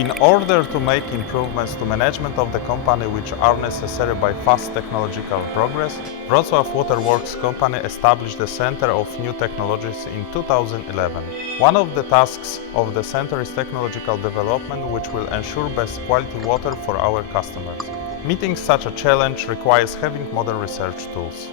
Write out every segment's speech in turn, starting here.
In order to make improvements to management of the company which are necessary by fast technological progress, Wrocław Water Works company established the Center of New Technologies in 2011. One of the tasks of the center is technological development which will ensure best quality water for our customers. Meeting such a challenge requires having modern research tools.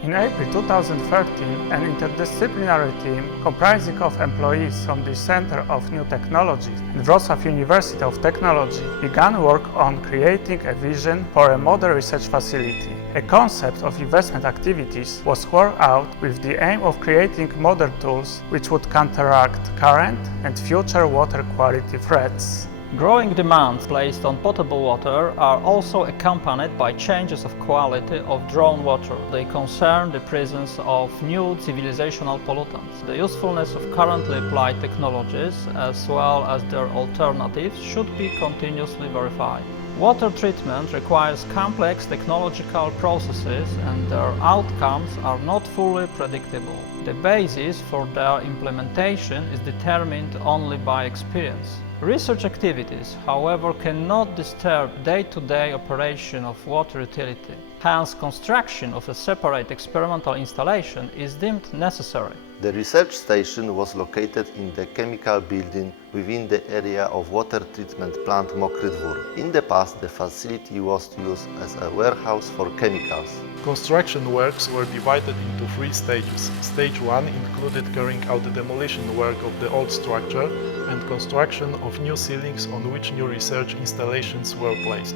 In April 2013, an interdisciplinary team comprising of employees from the Center of New Technologies and Wrocław University of Technology began work on creating a vision for a modern research facility. A concept of investment activities was worked out with the aim of creating modern tools which would counteract current and future water quality threats. Growing demands placed on potable water are also accompanied by changes of quality of drawn water. They concern the presence of new civilizational pollutants. The usefulness of currently applied technologies as well as their alternatives should be continuously verified. Water treatment requires complex technological processes and their outcomes are not fully predictable. The basis for their implementation is determined only by experience. Research activities, however, cannot disturb day-to-day operation of water utility. Hence, construction of a separate experimental installation is deemed necessary. The research station was located in the chemical building within the area of water treatment plant MOKRY DWÓR. In the past, the facility was used as a warehouse for chemicals. Construction works were divided into 3 stages. Stage 1 included carrying out the demolition work of the old structure and construction of new ceilings on which new research installations were placed.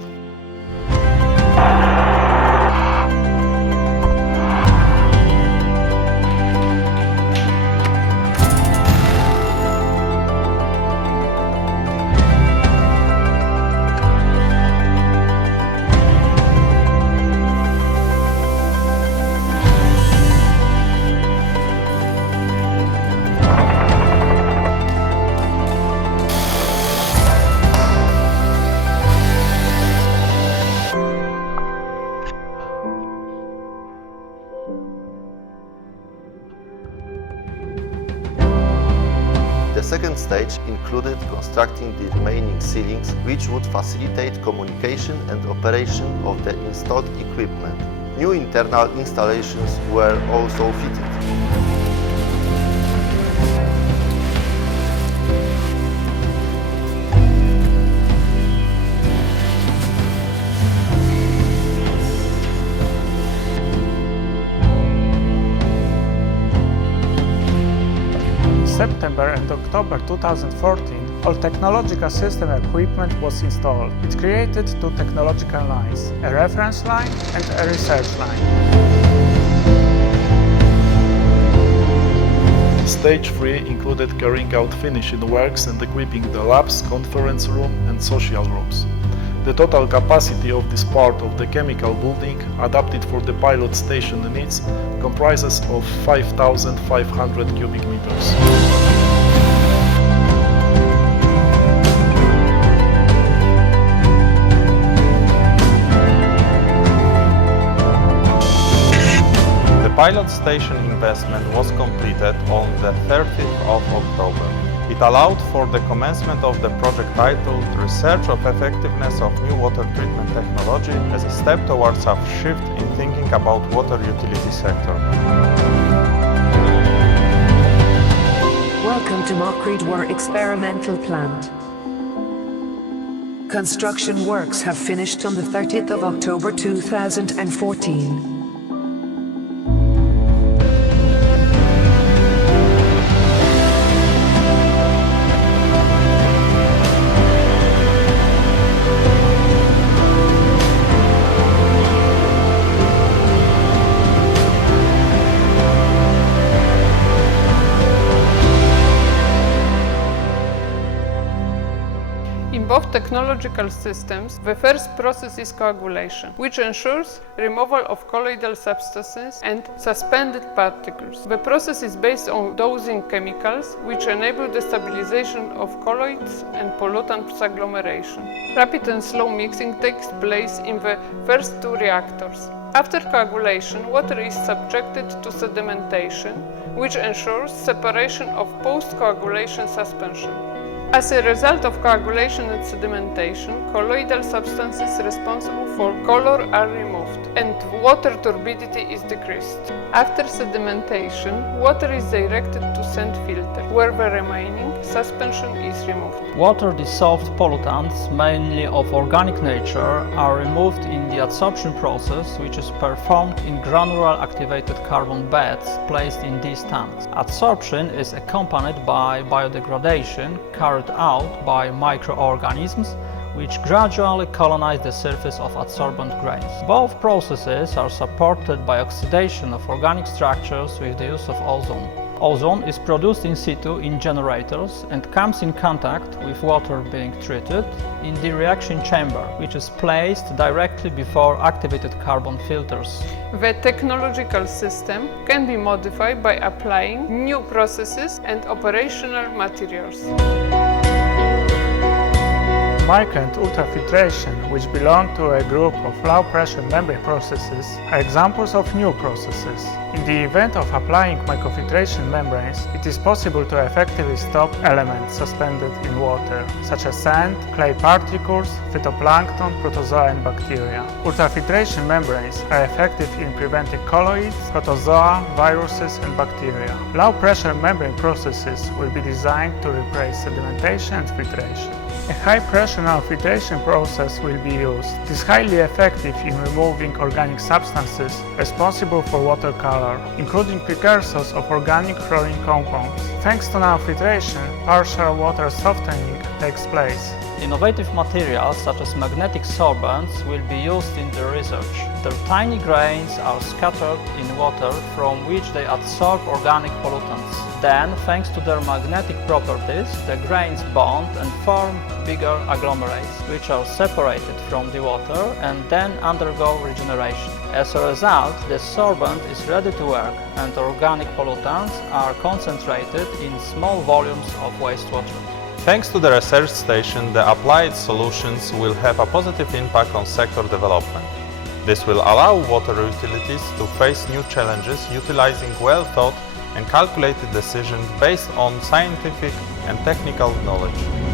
The second stage included constructing the remaining ceilings, which would facilitate communication and operation of the installed equipment. New internal installations were also fitted. September and October 2014, all technological system equipment was installed. It created 2 technological lines, a reference line and a research line. Stage 3 included carrying out finishing works and equipping the labs, conference room and social rooms. The total capacity of this part of the chemical building, adapted for the pilot station needs, comprises of 5,500 cubic meters. The pilot station investment was completed on the 30th of October. It allowed for the commencement of the project titled Research of Effectiveness of New Water Treatment Technology as a step towards a shift in thinking about water utility sector. Welcome to MOKRY DWÓR experimental plant. Construction works have finished on the 30th of October 2014. In both technological systems, the first process is coagulation, which ensures removal of colloidal substances and suspended particles. The process is based on dosing chemicals, which enable the stabilization of colloids and pollutants agglomeration. Rapid and slow mixing takes place in the first 2 reactors. After coagulation, water is subjected to sedimentation, which ensures separation of post-coagulation suspension. As a result of coagulation and sedimentation, colloidal substances responsible for color are removed and water turbidity is decreased. After sedimentation, water is directed to sand filter, where the remaining suspension is removed. Water-dissolved pollutants, mainly of organic nature, are removed in the adsorption process, which is performed in granular activated carbon beds placed in these tanks. Adsorption is accompanied by biodegradation carried out by microorganisms which gradually colonize the surface of adsorbent grains. Both processes are supported by oxidation of organic structures with the use of ozone. Ozone is produced in situ in generators and comes in contact with water being treated in the reaction chamber, which is placed directly before activated carbon filters. The technological system can be modified by applying new processes and operational materials. Micro and ultrafiltration, which belong to a group of low-pressure membrane processes, are examples of new processes. In the event of applying microfiltration membranes, it is possible to effectively stop elements suspended in water, such as sand, clay particles, phytoplankton, protozoa and bacteria. Ultrafiltration membranes are effective in preventing colloids, protozoa, viruses and bacteria. Low-pressure membrane processes will be designed to replace sedimentation and filtration. A high-pressure nanofiltration process will be used. It is highly effective in removing organic substances responsible for water color, including precursors of organic chlorine compounds. Thanks to nanofiltration, partial water softening takes place. Innovative materials such as magnetic sorbents will be used in the research. Their tiny grains are scattered in water from which they adsorb organic pollutants. Then, thanks to their magnetic properties, the grains bond and form bigger agglomerates, which are separated from the water and then undergo regeneration. As a result, the sorbent is ready to work and organic pollutants are concentrated in small volumes of wastewater. Thanks to the research station, the applied solutions will have a positive impact on sector development. This will allow water utilities to face new challenges utilizing well-thought and calculated decisions based on scientific and technical knowledge.